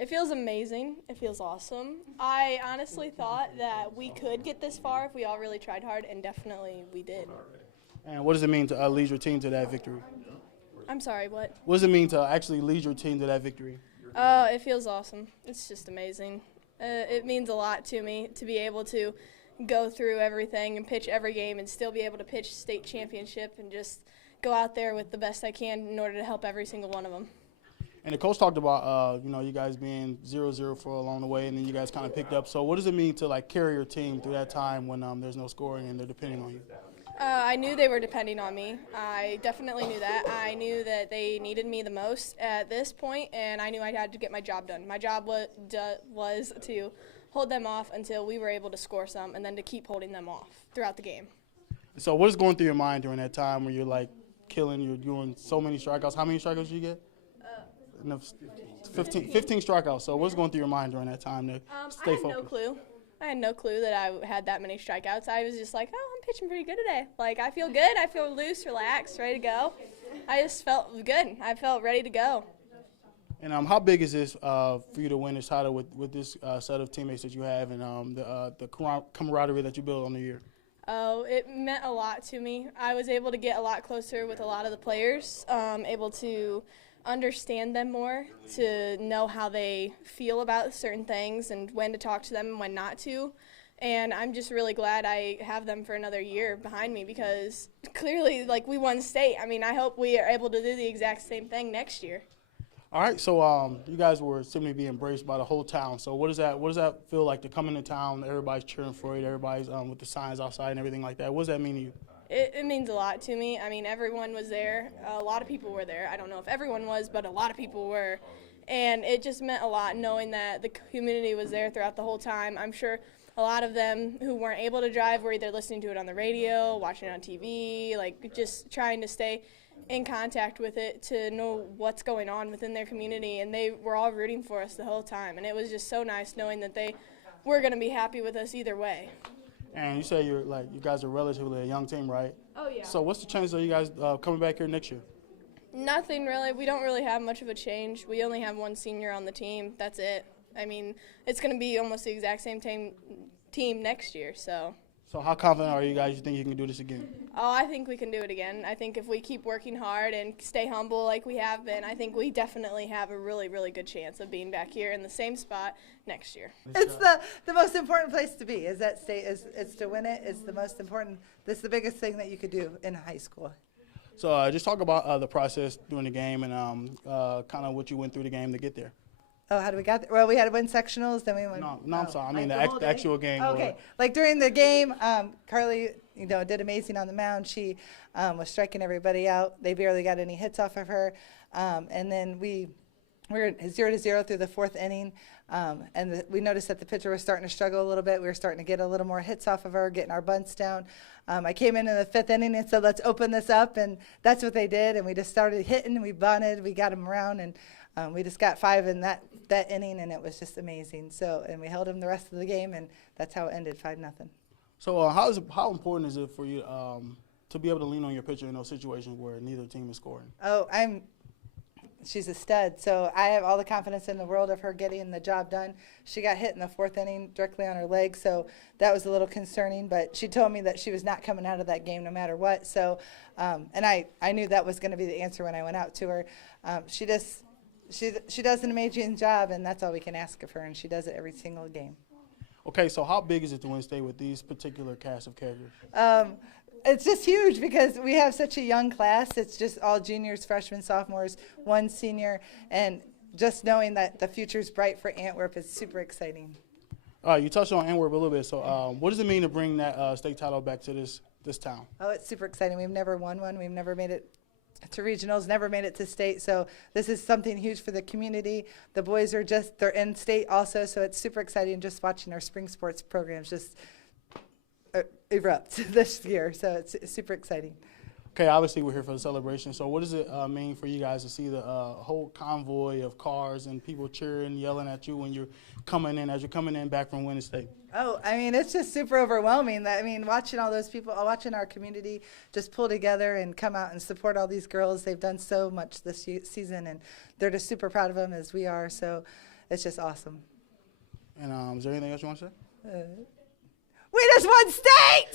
It feels amazing. It feels awesome. I honestly thought that we could get this far if we all really tried hard, and definitely we did. And what does it mean to lead your team to that victory? I'm sorry, what? What does it mean to actually lead your team to that victory? It feels awesome. It's just amazing. It means a lot to me to be able to go through everything and pitch every game and still be able to pitch state championship and just go out there with the best I can in order to help every single one of them. And the coach talked about, you guys being 0-0 for along the way, and then you guys kind of picked up. So what does it mean to, carry your team through that time when there's no scoring and they're depending on you? I knew they were depending on me. I definitely knew that. I knew that they needed me the most at this point, and I knew I had to get my job done. My job was to hold them off until we were able to score some, and then to keep holding them off throughout the game. So what is going through your mind during that time where you're, you're doing so many strikeouts? How many strikeouts did you get? 15 strikeouts. So what's going through your mind during that time to stay focused? I had no clue. I had no clue that I had that many strikeouts. I was just like, I'm pitching pretty good today. I feel good. I feel loose, relaxed, ready to go. I just felt good. I felt ready to go. And how big is this for you to win this title with this set of teammates that you have and the camaraderie that you build on the year? Oh, it meant a lot to me. I was able to get a lot closer with a lot of the players, able to understand them more, to know how they feel about certain things and when to talk to them and when not to. And I'm just really glad I have them for another year behind me because clearly, we won state. I mean, I hope we are able to do the exact same thing next year. All right, so you guys were seemingly being embraced by the whole town. So what does that feel like to come into town? Everybody's cheering for you. Everybody's with the signs outside and everything like that. What does that mean to you? It means a lot to me. I mean, everyone was there. A lot of people were there. I don't know if everyone was, but a lot of people were. And it just meant a lot knowing that the community was there throughout the whole time. I'm sure a lot of them who weren't able to drive were either listening to it on the radio, watching it on TV, just trying to stay in contact with it to know what's going on within their community. And they were all rooting for us the whole time. And it was just so nice knowing that they were going to be happy with us either way. And you say you guys are relatively a young team, right? Oh, yeah. So what's the chance of you guys coming back here next year? Nothing really. We don't really have much of a change. We only have one senior on the team. That's it. I mean, it's going to be almost the exact same team next year, so. So how confident are you guys? You think you can do this again? Oh, I think we can do it again. I think if we keep working hard and stay humble like we have been, I think we definitely have a really, really good chance of being back here in the same spot next year. It's the most important place to be. Is that state? It's to win it. It's the most important. This is the biggest thing that you could do in high school. So just talk about the process during the game and kind of what you went through the game to get there. Oh, how do we got there? Well, we had to win sectionals, then we won. No, I'm sorry. I mean the actual game. Okay, during the game, Carlie, did amazing on the mound. She was striking everybody out. They barely got any hits off of her, and then we were 0-0 through the fourth inning, and we noticed that the pitcher was starting to struggle a little bit. We were starting to get a little more hits off of her, getting our bunts down. I came in the fifth inning and said, let's open this up, and that's what they did, and we just started hitting, and we bunted, we got them around, and we just got 5 in that inning, and it was just amazing. So, and we held them the rest of the game, and that's how it ended, 5-0. So how important is it for you to be able to lean on your pitcher in those situations where neither team is scoring? Oh, she's a stud, so I have all the confidence in the world of her getting the job done. She got hit in the fourth inning directly on her leg, so that was a little concerning, but she told me that she was not coming out of that game no matter what. So, and I knew that was going to be the answer when I went out to her. She does an amazing job, and that's all we can ask of her, and she does it every single game. Okay, so how big is it to win state with these particular cast of characters? It's just huge because we have such a young class. It's just all juniors, freshmen, sophomores, one senior, and just knowing that the future's bright for Antwerp is super exciting. All right, you touched on Antwerp a little bit. So what does it mean to bring that state title back to this town? Oh, it's super exciting. We've never won one. We've never made it to regionals, never made it to state. So this is something huge for the community. The boys they're in state also, so it's super exciting just watching our spring sports programs just erupt this year. So it's super exciting. Okay, obviously we're here for the celebration. So what does it mean for you guys to see the whole convoy of cars and people cheering, yelling at you when you're coming in back from winning state? Oh, I mean, it's just super overwhelming. Watching all those people, watching our community just pull together and come out and support all these girls. They've done so much this season, and they're just super proud of them as we are. So it's just awesome. And is there anything else you want to say? We just won state!